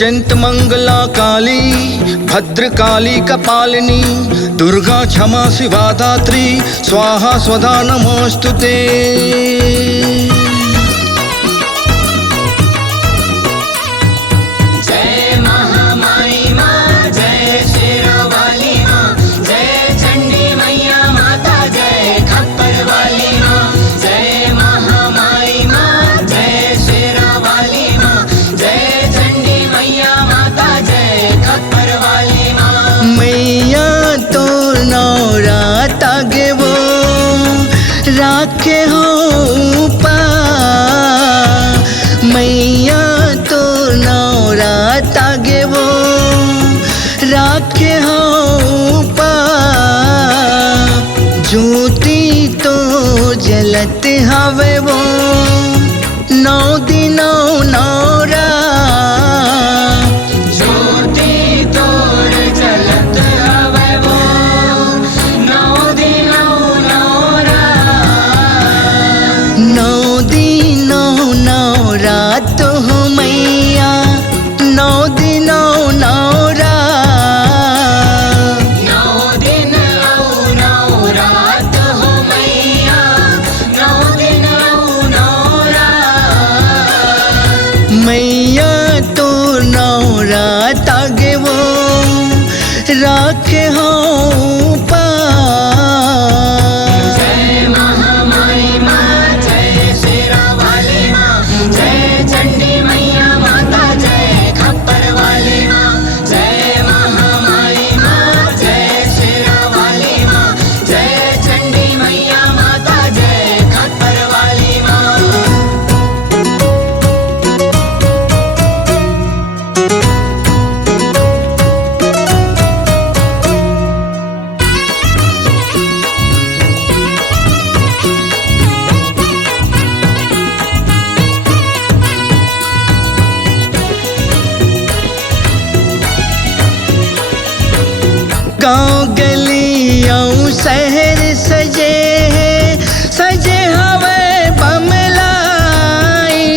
अत्यंत मंगला काली, भद्रकाली कपालिनी, दुर्गा क्षमा शिवा दात्री, स्वाहा स्वधा नमोस्तुते। राखे हो पा मैया तो नौरात आगे वो राखे हो पा, ज्योति तो जलत हवे वो 9 दिनों नौरा, ज्योति तो जलत हवे वो 9 दिनों नौरा, 9 दिनों नौरात हो मैया 9 दिनों नौरा, 9 दिन नौरात हो मैया 9 दिन नौरा, मैया तो नौरात आगे वो राखे हो पा। जय महामाई माँ, जय शेरा वाली माँ, जय चंडी मैया माता, जय खप्पर वाली माँ, जय महामाई माँ, जय शेरा वाली माँ, जय चंडी मैया माता, जय खप्पर वाली माँ। गाँव गलियों शहर सजे हैं, सजे हवे बमलाई,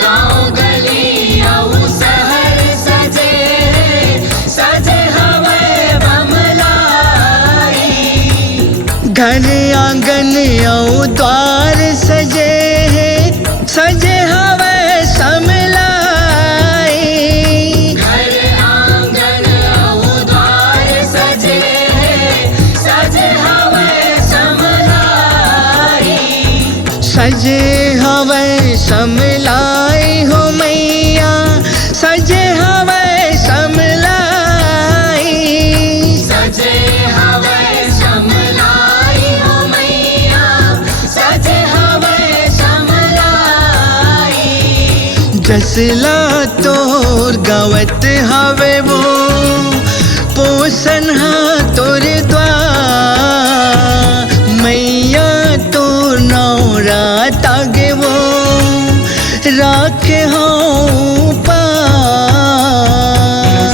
गाँव गलियों शहर सजे हैं, सजे हवे बमलाई, घर आंगन और द्वार सजे हैं, सजे हवे समलाई, घर आंगन और द्वार सजे हैं, सजे हवे समलाई, सजे हवे समलाई हो मैया, सजे हवे समलाई, सजे हवे समलाई हो मैया, सजे हवे समलाई, जसला तोर गावत हवे वो पोषण हा तोर द्वार, मैया तो नौरात आगे वो राखे हो पा।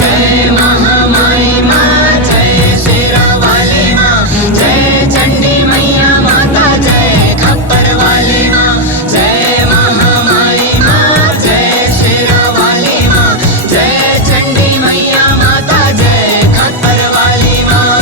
जय महामाई माँ, जय शेरा वाली माँ, जय चंडी मैया माता, जय खप्पर वाली माँ, जय महामाई माँ, जय शेरा वाली माँ, जय चंडी मैया माता, जय खप्पर वाली माँ।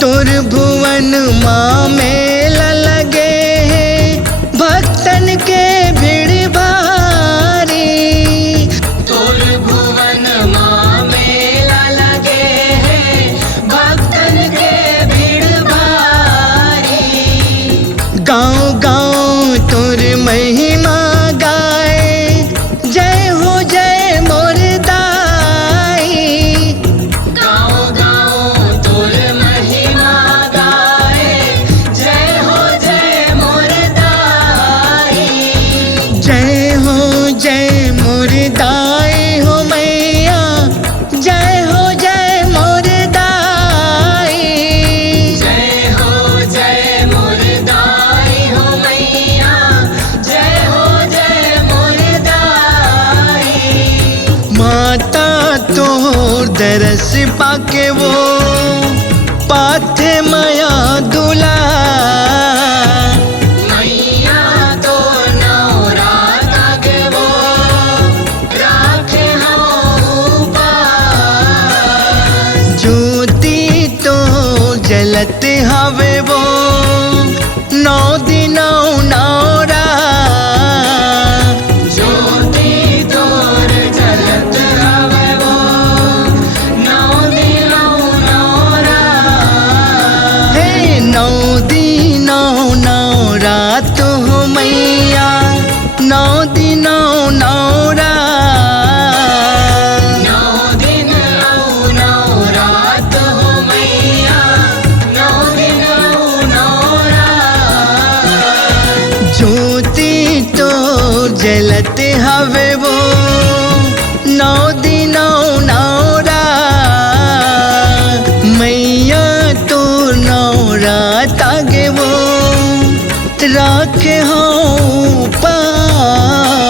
तोर भुवन माँ मेला लगे है, भक्तन के भीड़ भारी, तोर भुवन माँ मेला लगे है, भक्तन के भीड़ भारी, गाँव गाँव तोर महिमा गाए, जय हो जय मोर दाई, गाँव गाँव तोर महिमा गाए, जय तो दरस पाके वो पाथे माया दुला। मैया तो नवरात आगे वो राखे हम उपास। ज्योति तो जलत हवे वो 9 दिनों 9 रात। ज्योति तोर जलत हवे वो 9 दिनों 9 रात। हे 9 दिनों 9 रात हो मैया 9 दिनों 9 रात। 9 दिन 9 रात हो मैया 9 दिन 9 रात। ज्योति तो जलत हवे वो 9 दिनों 9 रात। मैया तो 9 रात आगे वो राखे हूँ पास।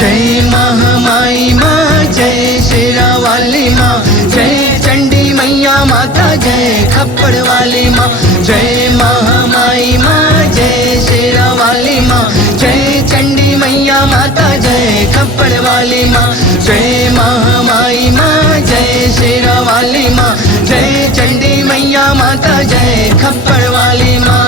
जय महामाई माँ, जय शेरा वाली माँ, जय चंडी मैया माता, जय खप्पड़ वाली माँ। जय महामाई माँ, जय शेरा वाली माँ, जय चंडी मैया माता, जय खप्पड़ वाली माँ। जय महामाई माँ, जय शेरा वाली माँ, जय चंडी मैया माता, जय खप्पड़ वाली माँ।